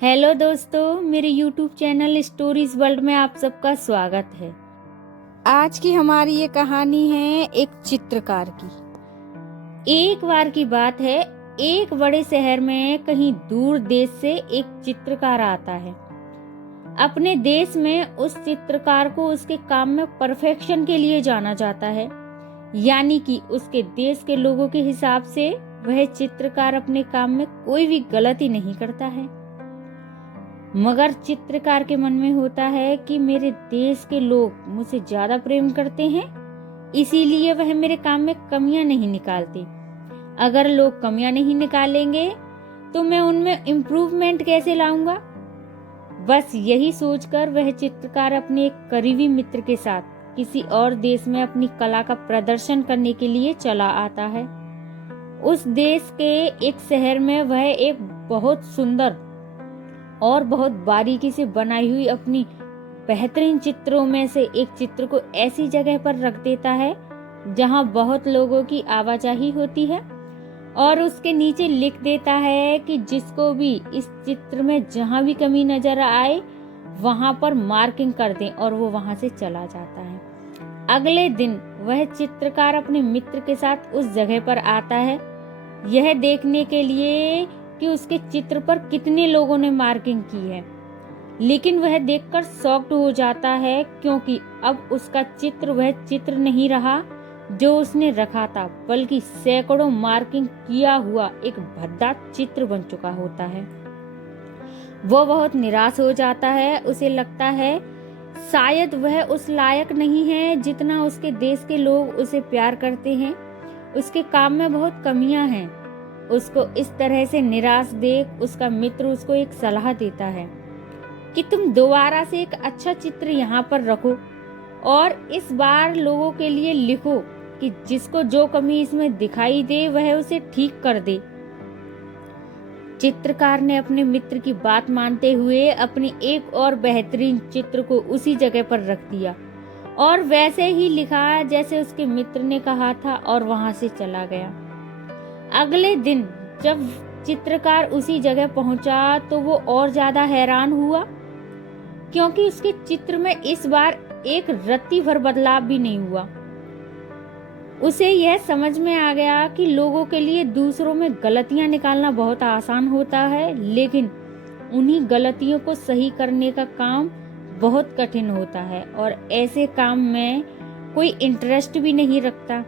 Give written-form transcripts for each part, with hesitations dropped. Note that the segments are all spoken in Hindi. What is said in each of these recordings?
हेलो दोस्तों, मेरे YouTube चैनल स्टोरीज वर्ल्ड में आप सबका स्वागत है। आज की हमारी ये कहानी है एक चित्रकार की। एक बार की बात है, एक बड़े शहर में कहीं दूर देश से एक चित्रकार आता है। अपने देश में उस चित्रकार को उसके काम में परफेक्शन के लिए जाना जाता है, यानी कि उसके देश के लोगों के हिसाब से वह चित्रकार अपने काम में कोई भी गलती नहीं करता है। मगर चित्रकार के मन में होता है कि मेरे देश के लोग मुझसे ज्यादा प्रेम करते हैं, इसीलिए वह मेरे काम में कमियां नहीं निकालते। अगर लोग कमियां नहीं निकालेंगे तो मैं उनमें इम्प्रूवमेंट कैसे लाऊंगा। बस यही सोचकर वह चित्रकार अपने एक करीबी मित्र के साथ किसी और देश में अपनी कला का प्रदर्शन करने के लिए चला आता है। उस देश के एक शहर में वह एक बहुत सुंदर और बहुत बारीकी से बनाई हुई अपनी बेहतरीन चित्रों में से एक चित्र को ऐसी जगह पर रख देता है जहां बहुत लोगों की आवाजाही होती है, और उसके नीचे लिख देता है कि जिसको भी इस चित्र में जहां भी कमी नजर आए वहां पर मार्किंग कर दें, और वो वहां से चला जाता है। अगले दिन वह चित्रकार अपने मित्र के साथ उस जगह पर आता है, यह देखने के लिए कि उसके चित्र पर कितने लोगों ने मार्किंग की है। लेकिन वह देखकर शॉक्ड हो जाता है, क्योंकि अब उसका चित्र वह चित्र नहीं रहा जो उसने रखा था, बल्कि सैकड़ों मार्किंग किया हुआ एक भद्दा चित्र बन चुका होता है। वो बहुत निराश हो जाता है। उसे लगता है शायद वह उस लायक नहीं है जितना उसके देश के लोग उसे प्यार करते हैं। उसके काम में बहुत कमियां हैं। उसको इस तरह से निराश देख उसका मित्र उसको एक सलाह देता है कि तुम दोबारा से एक अच्छा चित्र यहाँ पर रखो और इस बार लोगों के लिए लिखो कि जिसको जो कमी इसमें दिखाई दे वह उसे ठीक कर दे। चित्रकार ने अपने मित्र की बात मानते हुए अपनी एक और बेहतरीन चित्र को उसी जगह पर रख दिया और वैसे ही लिखा जैसे उसके मित्र ने कहा था, और वहां से चला गया। अगले दिन जब चित्रकार उसी जगह पहुंचा तो वो और ज्यादा हैरान हुआ, क्योंकि उसके चित्र में इस बार एक रत्ती भर बदलाव भी नहीं हुआ। उसे यह समझ में आ गया कि लोगों के लिए दूसरों में गलतियां निकालना बहुत आसान होता है, लेकिन उन्हीं गलतियों को सही करने का काम बहुत कठिन होता है, और ऐसे काम में कोई इंटरेस्ट भी नहीं रखता।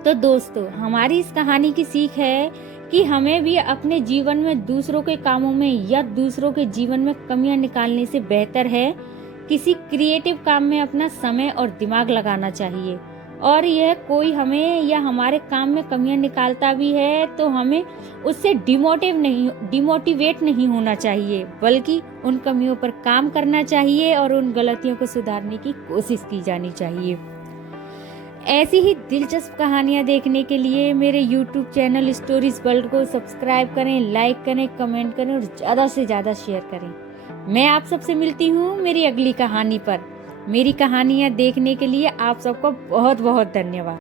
तो दोस्तों, हमारी इस कहानी की सीख है कि हमें भी अपने जीवन में दूसरों के कामों में या दूसरों के जीवन में कमियां निकालने से बेहतर है किसी क्रिएटिव काम में अपना समय और दिमाग लगाना चाहिए। और यह कोई हमें या हमारे काम में कमियां निकालता भी है तो हमें उससे डिमोटिवेट नहीं होना चाहिए, बल्कि उन कमियों पर काम करना चाहिए और उन गलतियों को सुधारने की कोशिश की जानी चाहिए। ऐसी ही दिलचस्प कहानियाँ देखने के लिए मेरे YouTube चैनल स्टोरीज वर्ल्ड को सब्सक्राइब करें, लाइक करें, कमेंट करें और ज़्यादा से ज़्यादा शेयर करें। मैं आप सबसे मिलती हूँ मेरी अगली कहानी पर। मेरी कहानियाँ देखने के लिए आप सबको बहुत बहुत धन्यवाद।